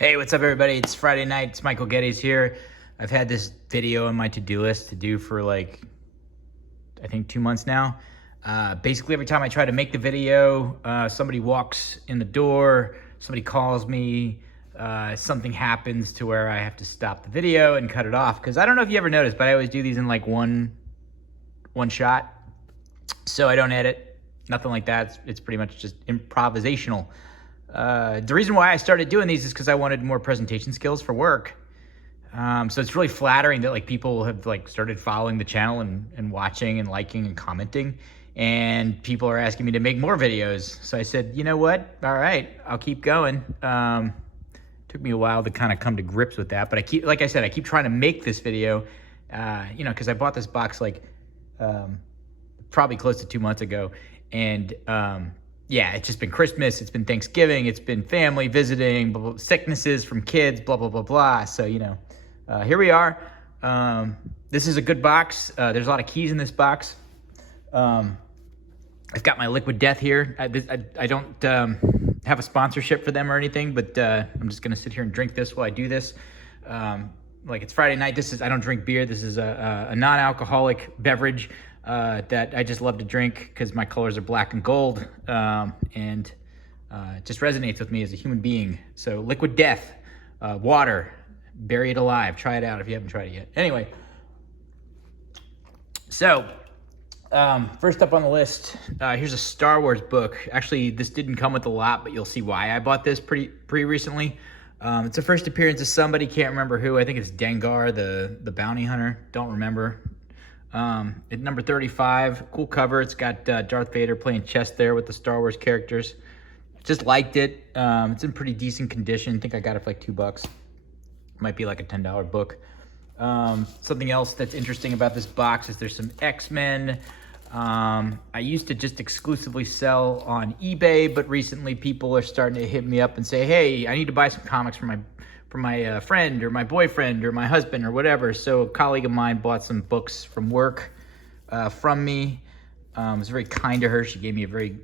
Hey, what's up, everybody? It's Friday night. It's Michael Geddes here. I've had this video on my to-do list to do for like, I think 2 months now. Basically, every time I try to make the video, somebody walks in the door, somebody calls me, something happens to where I have to stop the video and cut it off. Because I don't know if you ever noticed, but I always do these in like one shot. So I don't edit, nothing like that. It's pretty much just improvisational. The reason why I started doing these is because I wanted more presentation skills for work. So it's really flattering that like people have like started following the channel and watching and liking and commenting, and people are asking me to make more videos. So I said, you know what? All right, I'll keep going. Took me a while to kind of come to grips with that, but I keep, like I said, I keep trying to make this video, because I bought this box like probably close to 2 months ago, and yeah, it's just been Christmas, it's been Thanksgiving, it's been family visiting, blah, blah, sicknesses from kids, blah, blah, blah, blah. So, here we are. This is a good box. There's a lot of keys in this box. I've got my Liquid Death here. I don't have a sponsorship for them or anything, but I'm just gonna sit here and drink this while I do this. Like, it's Friday night. I don't drink beer. This is a non-alcoholic beverage that I just love to drink because my colors are black and gold, and it just resonates with me as a human being. So Liquid Death, water, bury it alive. Try it out if you haven't tried it yet. Anyway, so first up on the list, here's a Star Wars book. Actually, this didn't come with a lot, but you'll see why I bought this pretty recently. It's a first appearance of somebody, can't remember who. I think it's Dengar, the bounty hunter. Don't remember. At number 35, cool cover. It's got Darth Vader playing chess there with the Star Wars characters. Just liked it. It's in pretty decent condition. I think I got it for like $2. Might be like a $10 book. Something else that's interesting about this box is there's some X-Men. I used to just exclusively sell on eBay, but recently people are starting to hit me up and say, hey, I need to buy some comics for my friend or my boyfriend or my husband or whatever. So a colleague of mine bought some books from work from me. It was very kind to her. She gave me a very,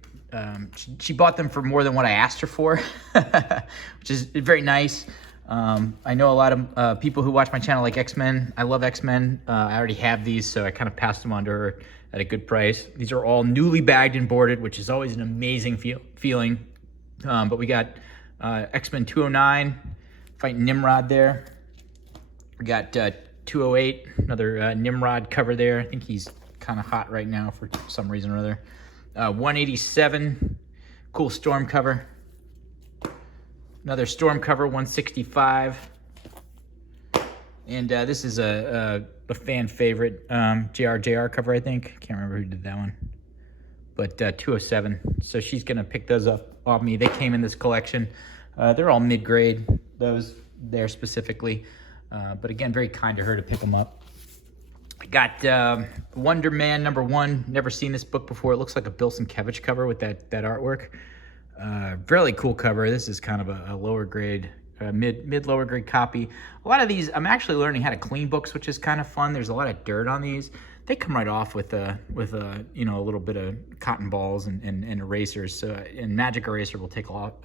she bought them for more than what I asked her for, which is very nice. I know a lot of people who watch my channel like X-Men. I love X-Men. I already have these, so I kind of passed them on to her at a good price. These are all newly bagged and boarded, which is always an amazing feeling. But we got X-Men 209. Fighting Nimrod there. We got 208, another Nimrod cover there. I think he's kind of hot right now for some reason or other. 187, cool Storm cover. Another Storm cover, 165. And this is a fan favorite, JR cover, I think. Can't remember who did that one. But 207. So she's going to pick those up off me. They came in this collection. They're all mid-grade, those there specifically. But again, very kind of her to pick them up. I got Wonder Man #1. Never seen this book before. It looks like a Bill Sienkiewicz cover with that artwork. Really cool cover. This is kind of a lower grade, mid-lower grade copy. A lot of these, I'm actually learning how to clean books, which is kind of fun. There's a lot of dirt on these. They come right off with a little bit of cotton balls and erasers. So, and Magic Eraser will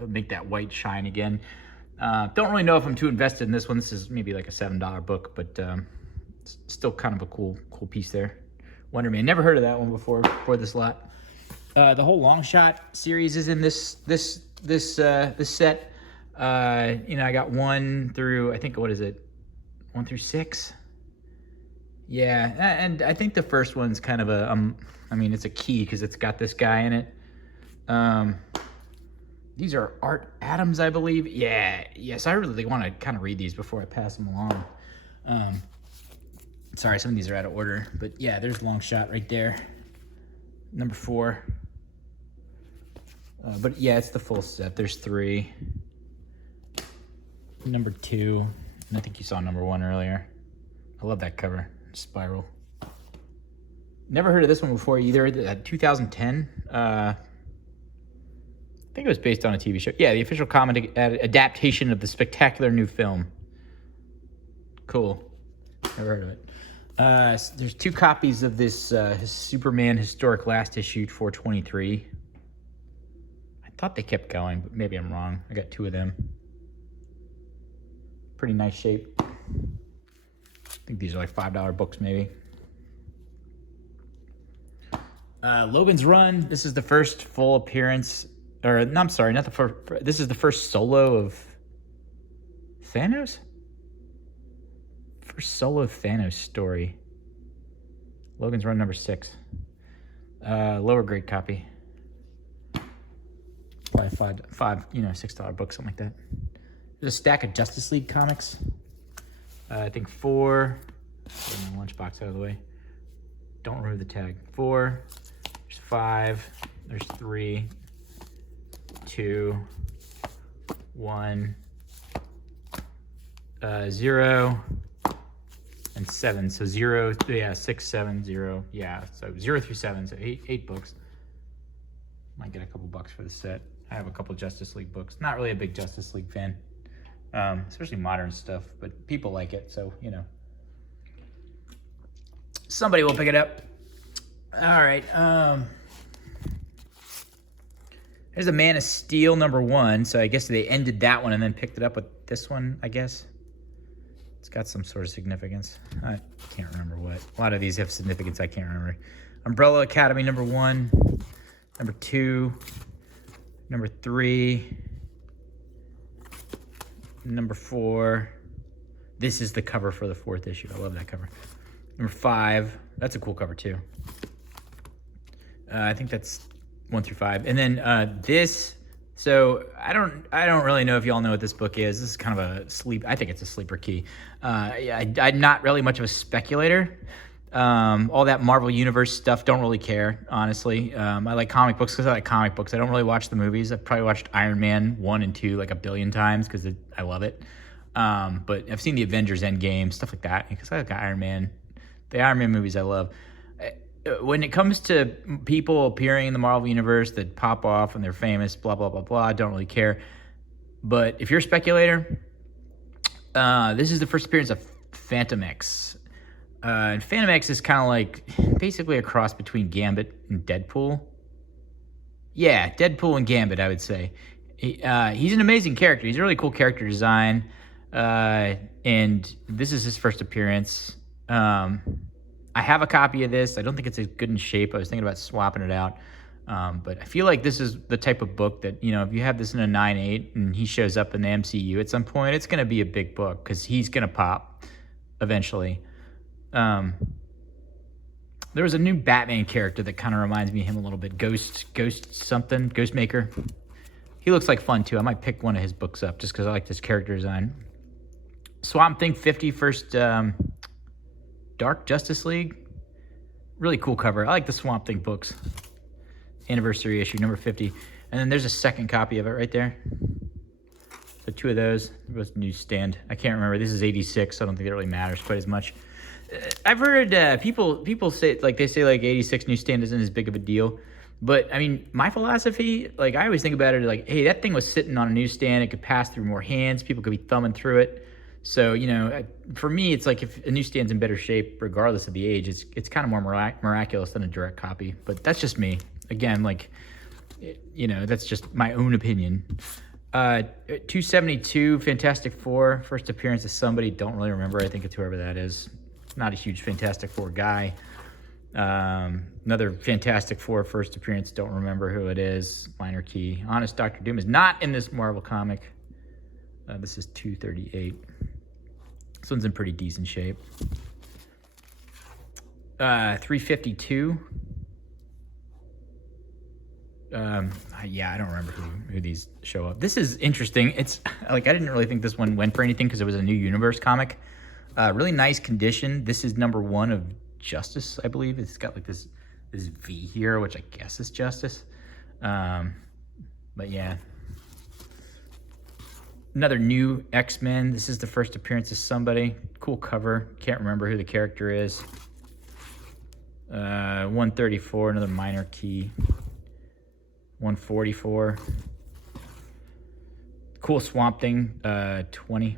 make that white shine again. Don't really know if I'm too invested in this one. This is maybe like a $7 book, but it's still kind of a cool piece there. Wonder Man. Never heard of that one before this lot. The whole Long Shot series is in this set. I got 1 through, I think, what is it? 1 through 6. Yeah, and I think the first one's kind of it's a key because it's got this guy in it. These are Art Adams, I believe. Yeah, yes, I really want to kind of read these before I pass them along. Sorry, some of these are out of order, but yeah, there's Long Shot right there. Number 4. But yeah, it's the full set. There's 3. Number 2, and I think you saw number 1 earlier. I love that cover. Spiral. Never heard of this one before either. 2010. I think it was based on a TV show. Yeah, the official comic adaptation of the spectacular new film. Cool. Never heard of it. There's 2 copies of this Superman historic last issue 423. I thought they kept going, but maybe I'm wrong. I got 2 of them. pretty nice shape. I think these are like $5 books maybe. Logan's Run. This is the first full appearance, or no, I'm sorry, not the first. This is the first solo of Thanos. First solo Thanos story. Logan's Run number 6. Lower grade copy. Probably five, $6 book, something like that. There's a stack of Justice League comics. I think 4. Get my lunchbox out of the way. Don't remove the tag. 4. There's 5. There's 3. 2. 1. 0. And 7. So 0. Yeah, 6, 7, 0. Yeah. So 0 through 7. So 8 books. Might get a couple bucks for the set. I have a couple Justice League books. Not really a big Justice League fan. Especially modern stuff, but people like it, so, somebody will pick it up. All right. There's a Man of Steel number 1, so I guess they ended that one and then picked it up with this one, I guess. It's got some sort of significance. I can't remember what. A lot of these have significance I can't remember. Umbrella Academy number 1, number 2, number 3, number 4. This is the cover for the 4th issue. I love that cover. Number 5. That's a cool cover too. I think that's 1 through 5. And then this. So I don't really know if y'all know what this book is. This is kind of I think it's a sleeper key. I'm not really much of a speculator. All that Marvel Universe stuff, don't really care, honestly. I like comic books because I like comic books. I don't really watch the movies. I've probably watched Iron Man 1 and 2 like a billion times because I love it. But I've seen the Avengers Endgame, stuff like that, because I like Iron Man. The Iron Man movies I love. When it comes to people appearing in the Marvel Universe that pop off and they're famous, blah, blah, blah, blah, I don't really care. But if you're a speculator, this is the first appearance of Phantom X. And Phantom X is kind of like basically a cross between Gambit and Deadpool. Yeah, Deadpool and Gambit, I would say. He's an amazing character. He's a really cool character design. And this is his first appearance. I have a copy of this. I don't think it's as good in shape. I was thinking about swapping it out. But I feel like this is the type of book that, if you have this in a 9.8 and he shows up in the MCU at some point, it's going to be a big book because he's going to pop eventually. There was a new Batman character that kind of reminds me of him a little bit. Ghost Maker. He looks like fun too. I might pick one of his books up just because I like this character design. Swamp Thing 50 first Dark Justice League. Really cool cover. I like the Swamp Thing books. Anniversary issue number 50. And then there's a second copy of it right there. So 2 of those. It was newsstand. I can't remember. This is 86, so I don't think it really matters quite as much. I've heard people say, they say 86 newsstand isn't as big of a deal. But, I mean, my philosophy, I always think about it hey, that thing was sitting on a newsstand. It could pass through more hands. People could be thumbing through it. So, for me, it's if a newsstand's in better shape, regardless of the age, it's kind of more miraculous than a direct copy. But that's just me. Again, that's just my own opinion. 272, Fantastic Four, first appearance of somebody, don't really remember. I think it's whoever that is. Not a huge Fantastic Four guy. Another Fantastic Four first appearance, don't remember who it is. Minor key. Honest Dr. Doom is not in this Marvel comic. This is 238. This one's in pretty decent shape. 352. Yeah, I don't remember who these show up. This is interesting. It's I didn't really think this one went for anything because it was a new universe comic. Really nice condition. This is number 1 of Justice, I believe. It's got this V here, which I guess is Justice. But yeah. Another new X-Men. This is the first appearance of somebody. Cool cover. Can't remember who the character is. 134, another minor key. 144. Cool Swamp Thing, 20.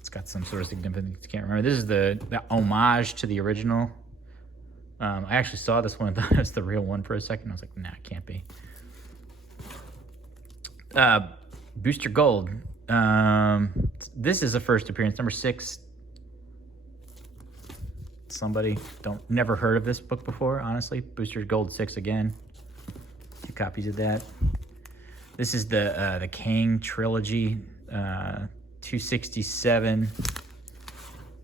It's got some sort of significance. Can't remember. This is the homage to the original. I actually saw this one and thought it was the real one for a second. I was like, nah, it can't be. Booster Gold. This is a first appearance, number 6. Somebody never heard of this book before, honestly. Booster Gold 6 again. 2 copies of that. This is the Kang trilogy, 267,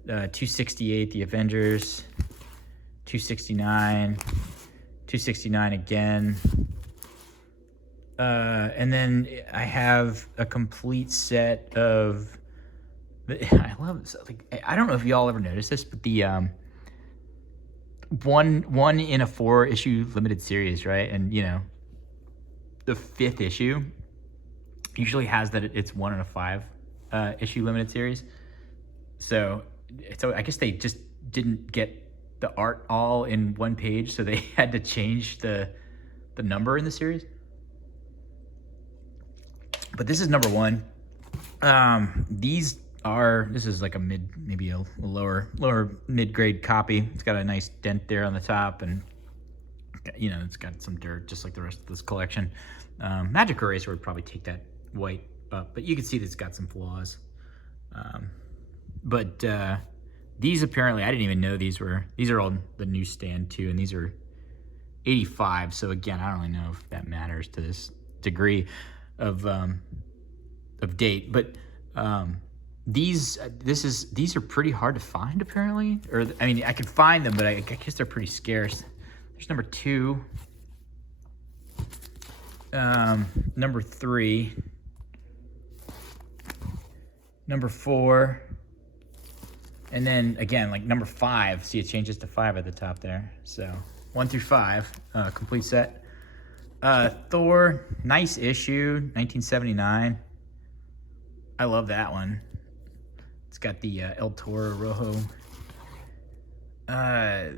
268, The Avengers, 269, 269 again. And then I have a complete set of. I love this. Like, I don't know if y'all ever noticed this, but the one in a 4-issue limited series, right? And you know, the 5th issue usually has that it's 1 in a 5 issue limited series. So I guess they just didn't get the art all in one page, so they had to change the number in the series. But this is number 1. This is like a maybe a lower mid-grade copy. It's got a nice dent there on the top, and you know, it's got some dirt just like the rest of this collection. Magic Eraser would probably take that white up, but you can see that it's got some flaws. But these apparently, I didn't even know these are all the newsstand too, and these are 85. So again, I don't really know if that matters to this degree of date, but these are pretty hard to find apparently, or I mean, I could find them, but I guess they're pretty scarce. There's number 2, number 3, number 4, and then again, like number 5. See, it changes to 5 at the top there. So 1 through 5, complete set. Thor, nice issue, 1979. I love that one. It's got the El Toro Rojo.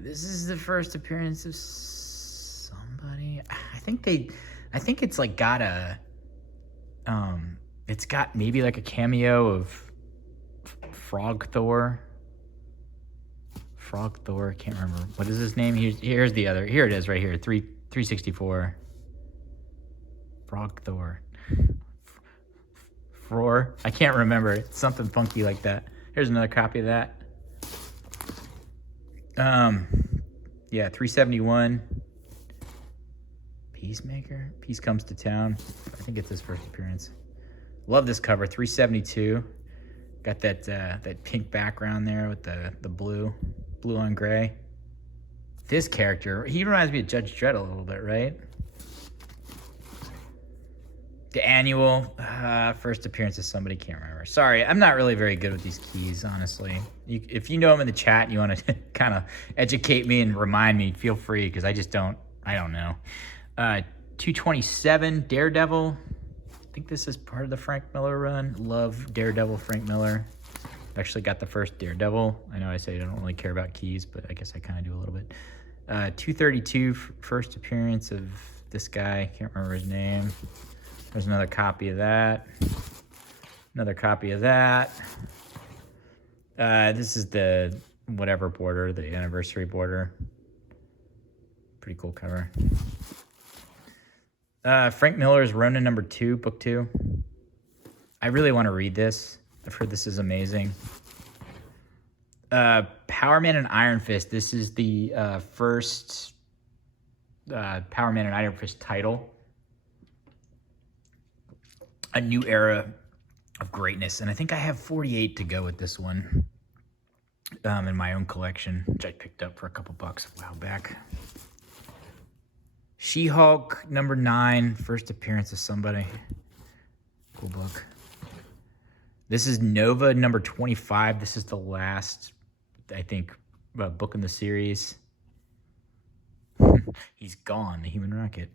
This is the first appearance of somebody. I think it's like got a, it's got maybe like a cameo of Frog Thor. Frog Thor, can't remember. What is his name? Here's the other. Here it is right here, 364. Frog Thor. Roar. I can't remember. It's something funky like that. Here's another copy of that. Yeah, 371. Peacemaker. Peace Comes to Town. I think it's his first appearance. Love this cover. 372. Got that pink background there with the blue on gray. This character, he reminds me of Judge Dredd a little bit, right? The annual first appearance of somebody, can't remember. Sorry, I'm not really very good with these keys, honestly. If you know them in the chat and you want to kind of educate me and remind me, feel free, because I don't know. 227, Daredevil. I think this is part of the Frank Miller run. Love Daredevil, Frank Miller. I've actually got the first Daredevil. I know I say I don't really care about keys, but I guess I kind of do a little bit. 232, first appearance of this guy. Can't remember his name. There's another copy of that. Another copy of that. This is the whatever border, the anniversary border. Pretty cool cover. Frank Miller's Ronin number 2, book 2. I really want to read this. I've heard this is amazing. Power Man and Iron Fist. This is the first Power Man and Iron Fist title. A new era of greatness. And I think I have 48 to go with this one in my own collection, which I picked up for a couple bucks a while back. She-Hulk number 9, first appearance of somebody. Cool book. This is Nova number 25. This is the last, I think, book in the series. He's gone, the Human Rocket.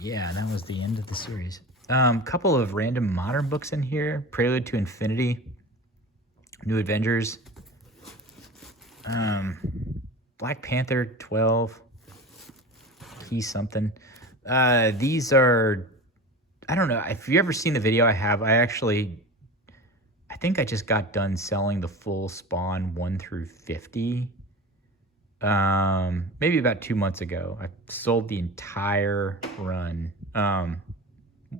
Yeah, that was the end of the series. Couple of random modern books in here. Prelude to Infinity. New Avengers. Black Panther 12. Key something. These are, I don't know. If you've ever seen the video I have, I think I just got done selling the full Spawn 1 through 50. Maybe about 2 months ago. I sold the entire run. 1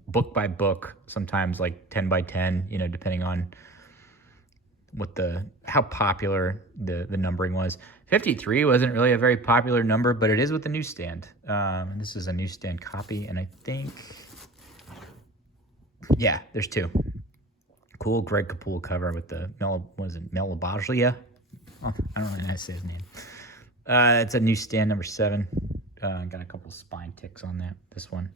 book by book, sometimes like 10 by 10, you know, depending on how popular the numbering was. 53 wasn't really a very popular number, but it is with the newsstand. This is a newsstand copy, and I think, yeah, there's two. Cool Greg Capullo cover with the Melobaglia. Oh, I don't really know how to say his name. It's a newsstand number 7. Got a couple spine ticks on that. This one.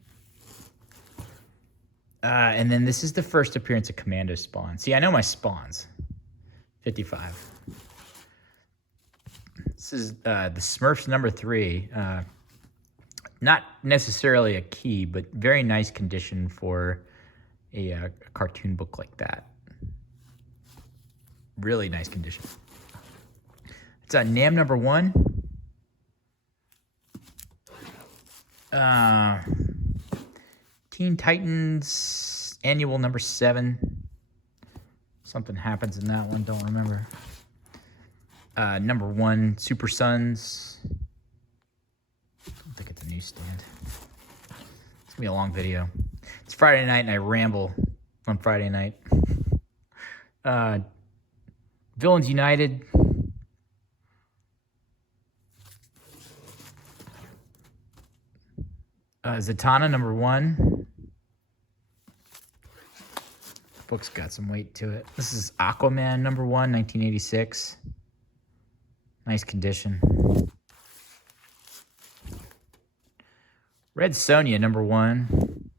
And then this is the first appearance of Commando Spawn. See, I know my spawns. 55. This is the Smurfs number 3. Not necessarily a key, but very nice condition for a cartoon book like that. Really nice condition. It's a NAMM number 1. Teen Titans annual number 7. Something happens in that one, don't remember. Number 1, Super Sons. I don't think it's a newsstand. It's gonna be a long video. It's Friday night and I ramble on Friday night. Villains United. Zatanna number 1. Book's got some weight to it. This is Aquaman number 1, 1986. Nice condition. Red Sonja number 1.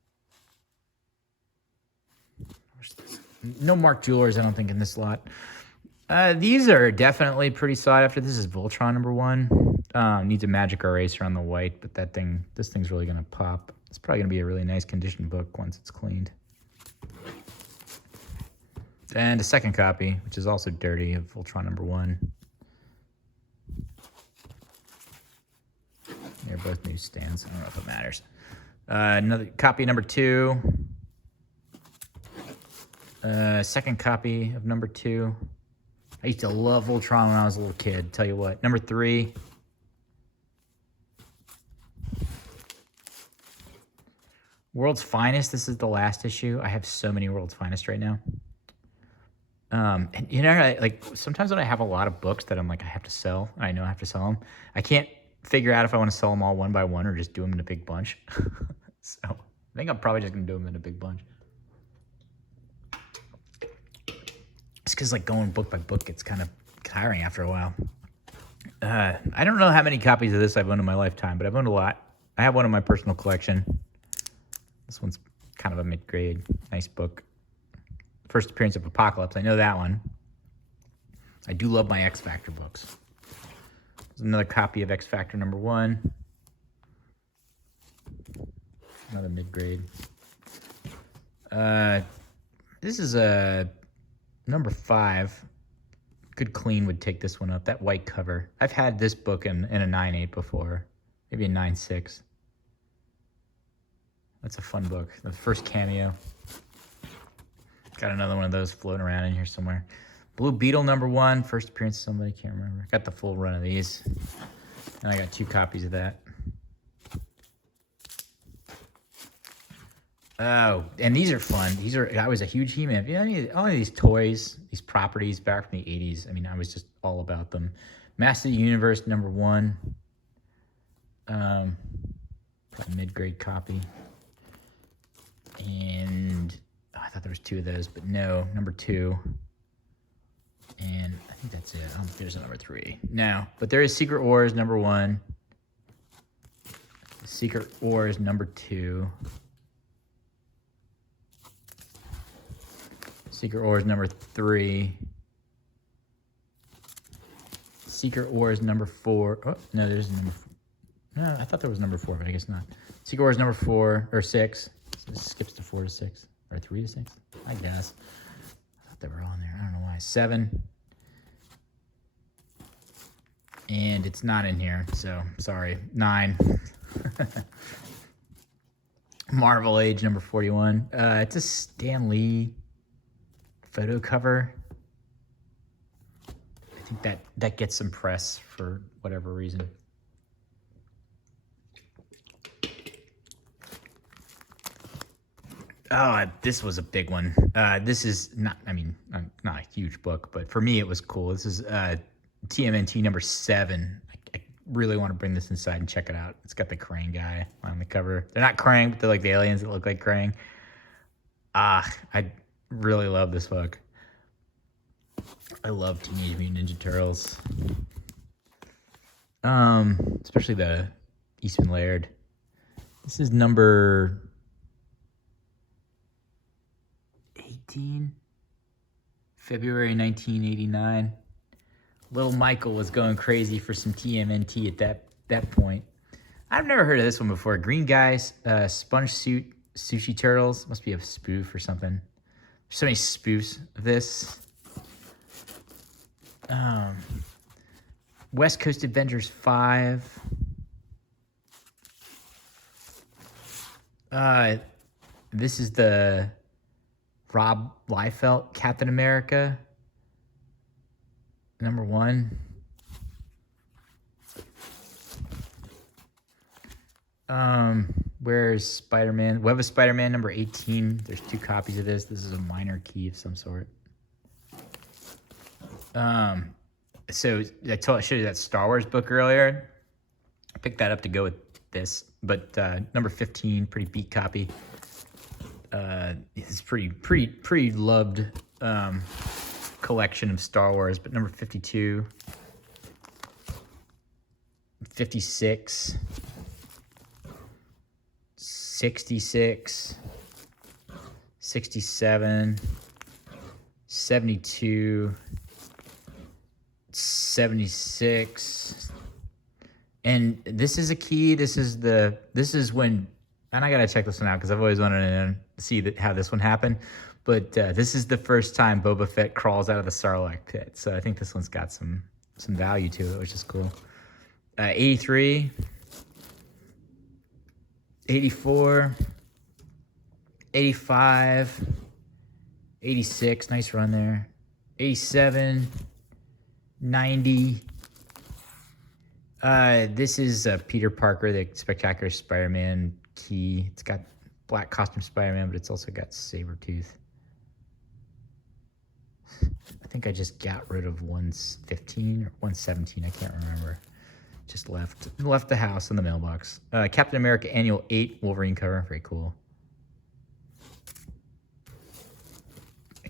No Mark Jewelers, I don't think, in this lot. These are definitely pretty sought after. This is Voltron number 1. Needs a magic eraser on the white, but this thing's really gonna pop. It's probably gonna be a really nice condition book once it's cleaned. And a second copy, which is also dirty, of Voltron number 1. They're both newsstands. I don't know if it matters. Another copy number 2. Second copy of number 2. I used to love Voltron when I was a little kid. Tell you what. Number 3. World's Finest. This is the last issue. I have so many World's Finest right now. And you know, like sometimes when I have a lot of books that I'm like, I have to sell, and I know I have to sell them, I can't figure out if I want to sell them all one by one or just do them in a big bunch. So I think I'm probably just gonna do them in a big bunch. It's because like going book by book gets kind of tiring after a while. I don't know how many copies of this I've owned in my lifetime, but I've owned a lot. I have one in my personal collection. This one's kind of a mid-grade, nice book. First appearance of Apocalypse, I know that one. I do love my X Factor books. There's another copy of X Factor number 1. Another mid-grade. This is a number 5. Good Clean would take this one up. That white cover. I've had this book in a 9.8 before. Maybe a 9.6. That's a fun book. The first cameo. Got another one of those floating around in here somewhere. Blue Beetle number 1. First appearance of somebody, can't remember. Got the full run of these. And I got 2 copies of that. Oh, and these are fun. I was a huge He-Man. You know, all of these toys, these properties back from the 80s. I mean, I was just all about them. Master of the Universe number 1. Probably mid-grade copy. And I thought there was 2 of those, but no, number 2. And I think that's it. I don't think there's a number 3. No, but there is Secret Wars number 1. Secret Wars number 2. Secret Wars number 3. Secret Wars number 4. Oh, no, there's number 4. No, I thought there was number 4, but I guess not. Secret Wars number 4, or 6. So it skips to 4 to 6. Or 3 to 6, I guess. I thought they were all in there. I don't know why. 7. And it's not in here, so sorry. 9. Marvel Age number 41. It's a Stan Lee photo cover. I think that gets some press for whatever reason. Oh, this was a big one. This is not, I mean, not a huge book, but for me it was cool. This is TMNT number 7. I really want to bring this inside and check it out. It's got the Krang guy on the cover. They're not Krang, but they're like the aliens that look like Krang. I really love this book. I love Teenage Mutant Ninja Turtles. Especially the Eastman Laird. This is number 18, February 1989. Little Michael was going crazy for some TMNT at that point. I've never heard of this one before. Green Guys, Sponge Suit, Sushi Turtles. Must be a spoof or something. There's so many spoofs of this. West Coast Avengers 5. This is the Rob Liefeld Captain America number 1. Where's Spider-Man? Web of Spider-Man number 18. There's 2 copies of this. This is a minor key of some sort. So I showed you that Star Wars book earlier. I picked that up to go with this, but number 15, pretty beat copy. It's pretty loved collection of Star Wars, but number 52, 56, 66, 67, 72, 76. And this is a key. This is when, and I gotta check this one out because I've always wanted to see how this one happened. But this is the first time Boba Fett crawls out of the Sarlacc pit. So I think this one's got some value to it, which is cool. 83, 84, 85, 86. Nice run there. 87, 90. This is Peter Parker, the Spectacular Spider-Man key. It's got black costume Spider-Man, but it's also got Sabretooth. I think I just got rid of 115 or 117. I can't remember. Just left the house in the mailbox. Captain America Annual 8 Wolverine cover. Very cool.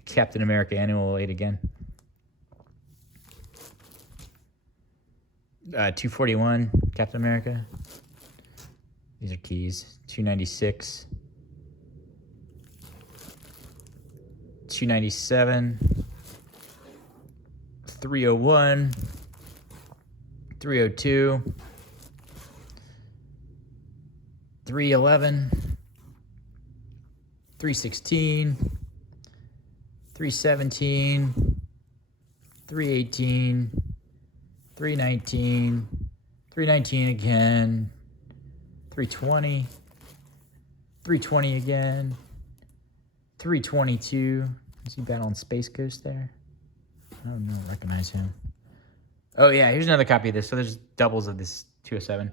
Captain America Annual 8 again. 241 Captain America. These are keys. 296. 297. 301. 302. 311. 316. 317. 318. 319, 319 again, 320, 320 again, 322. Is he battling Space Ghost there? I don't recognize him. Oh yeah, here's another copy of this. So there's doubles of this 207.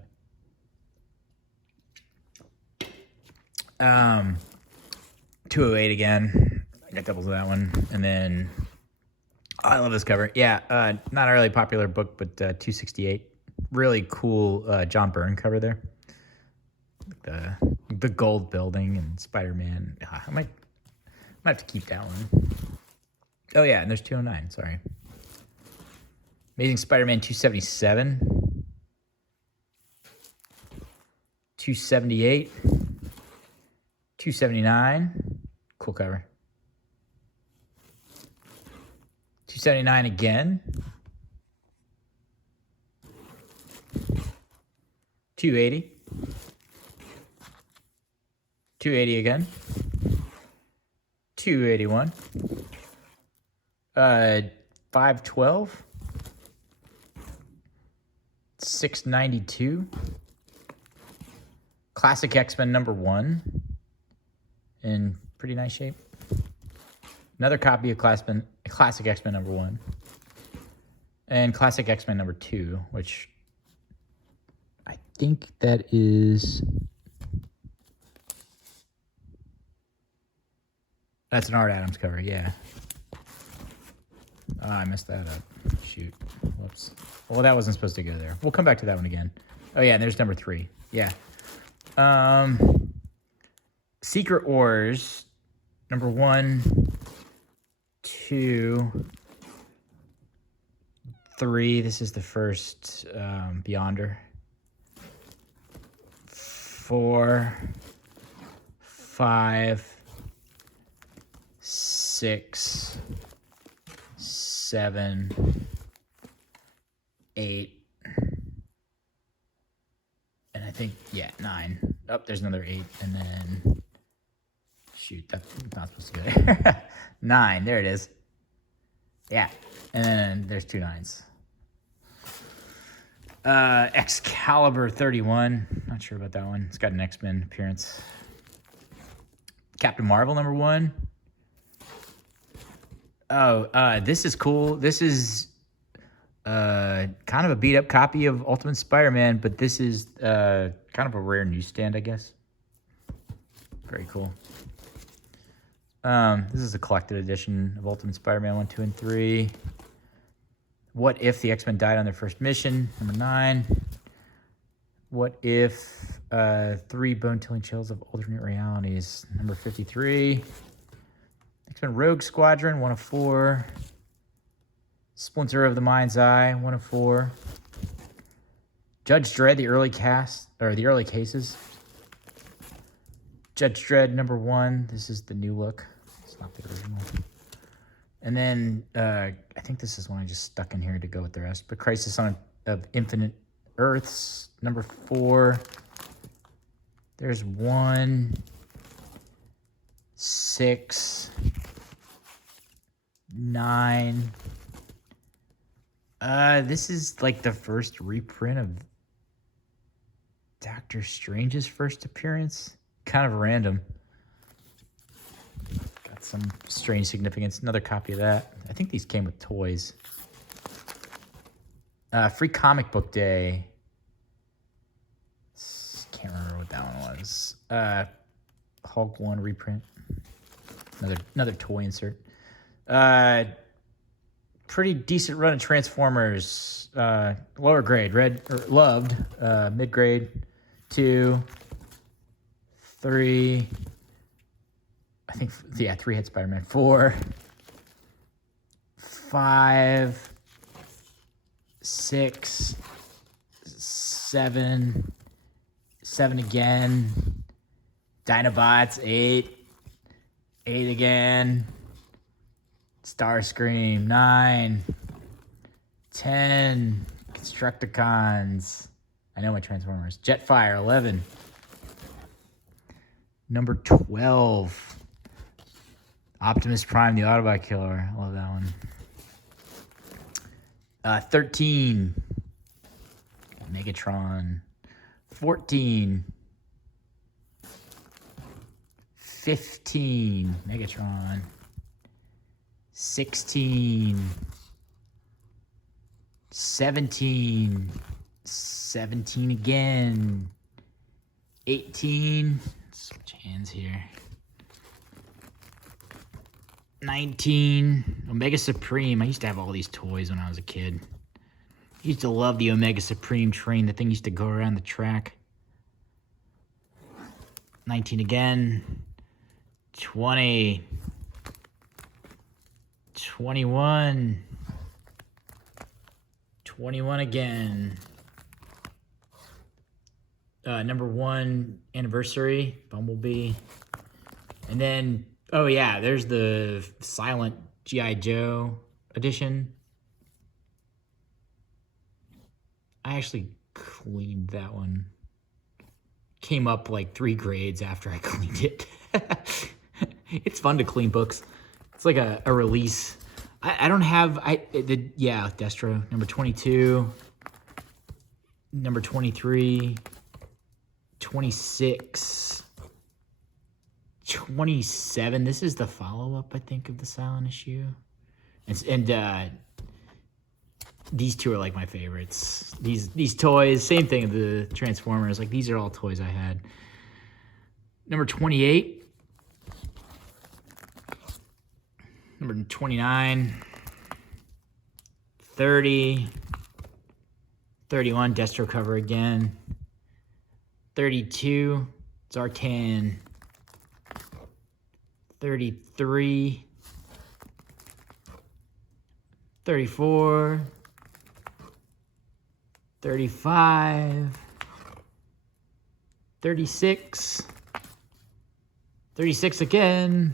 208 again. I got doubles of that one, and then. Oh, I love this cover. Yeah, not a really popular book, but 268. Really cool John Byrne cover there. The gold building and Spider-Man. I might have to keep that one. Oh yeah, and there's 209. Sorry. Amazing Spider-Man 277. 278. 279. Cool cover. 279 again. 280. 280 again. 281. 512. 692. Classic X-Men number 1. In pretty nice shape. Another copy of Classic X-Men number 1. And Classic X-Men number 2, which I think that is That's an Art Adams cover, yeah. Oh, I messed that up. Shoot. Whoops. Well, that wasn't supposed to go there. We'll come back to that one again. Oh, yeah, there's number 3. Yeah. Secret Wars, number 1, 2, 3. This is the first Beyonder. 4, 5, 6, 7, 8, and I think, yeah, 9. Oh, there's another 8, and then, shoot, that's not supposed to go there. 9, there it is. Yeah, and then there's 2 9s. Excalibur 31, not sure about that one. It's got an X-Men appearance. Captain Marvel, number 1. Oh, this is cool. This is kind of a beat-up copy of Ultimate Spider-Man, but this is kind of a rare newsstand, I guess. Very cool. This is a collected edition of Ultimate Spider-Man 1, 2, and 3. What if the X-Men died on their first mission? Number 9. What if 3 bone-tilling shells of alternate realities? Number 53. X-Men Rogue Squadron, 1 of 4. Splinter of the Mind's Eye, 1 of 4. Judge Dredd, the early cast, or the early cases. Judge Dredd, number 1. This is the new look. It's not the original. And then, I think this is one I just stuck in here to go with the rest. But Crisis on of Infinite Earths, number 4. There's 1, 6, 9. This is like the first reprint of Doctor Strange's first appearance. Kind of random. Got some strange significance. Another copy of that. I think these came with toys. Free Comic Book Day. Can't remember what that one was. Hulk 1 reprint. Another toy insert. Pretty decent run of Transformers. Lower grade, loved. Mid grade, 2, 3. I think, yeah, 3 had Spider-Man. 4, 5, 6, 7, 7 again. Dinobots, 8, 8 again. Starscream, 9, 10. Constructicons. I know my Transformers. Jetfire, 11. Number 12. Optimus Prime, the Autobot Killer. I love that one. 13. Megatron. 14. 15. Megatron. 16. 17. 17 again. 18. Switch hands here. 19. Omega Supreme. I used to have all these toys when I was a kid. I used to love the Omega Supreme train. The thing used to go around the track. 19 again. 20. 21. 21 again. Number 1 anniversary, Bumblebee. And then, oh yeah, there's the Silent G.I. Joe edition. I actually cleaned that one. Came up like 3 grades after I cleaned it. It's fun to clean books. It's like a release. I don't have, Destro, number 22, number 23, 26, 27. This is the follow-up, I think, of the Silent issue. And these 2 are like my favorites. These toys, same thing with the Transformers. Like, these are all toys I had. Number 28. number 29, 30, 31, Destro cover again, 32, Zartan, 33, 34, 35, 36, 36 again,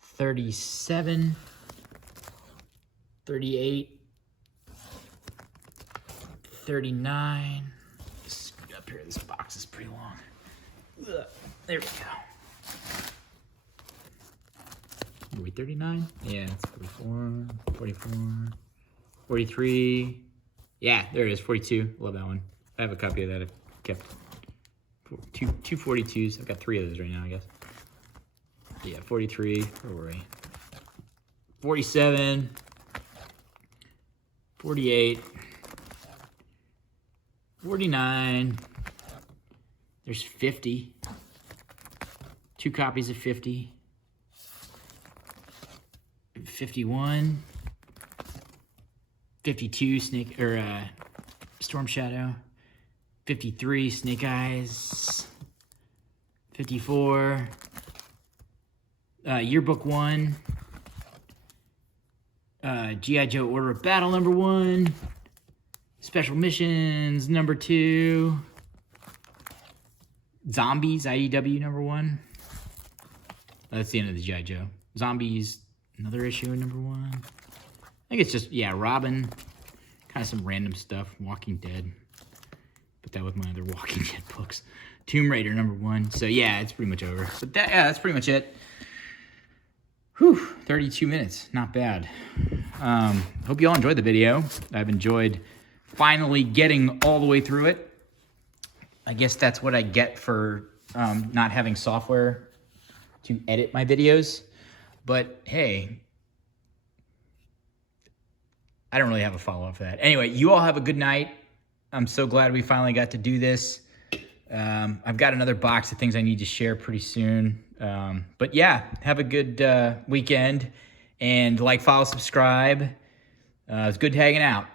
37, 38, 39. Scoot up here. This box is pretty long. Ugh, there we go. Are we 39? Yeah, it's 44, 44, 43. Yeah, there it is, 42. Love that one. I have a copy of that. I've kept two 42s. I've got 3 of those right now, I guess. Yeah, 43. Where were we? 47. 48. 49. There's 50. 2 copies of 50. 51. 52 Storm Shadow. 53 Snake Eyes. 54 Yearbook 1. G.I. Joe Order of Battle number 1. Special Missions number 2. Zombies IDW number 1. That's the end of the G.I. Joe. Zombies, another issue number 1. I think it's just, yeah, Robin. Kind of some random stuff. Walking Dead. Put that with my other Walking Dead books. Tomb Raider number 1. So yeah, it's pretty much over. But that's pretty much it. Whew, 32 minutes. Not bad. Hope you all enjoyed the video. I've enjoyed finally getting all the way through it. I guess that's what I get for not having software to edit my videos. But hey, I don't really have a follow-up for that. Anyway, you all have a good night. I'm so glad we finally got to do this. I've got another box of things I need to share pretty soon. But yeah, have a good weekend. And like, follow, subscribe. It's good hanging out.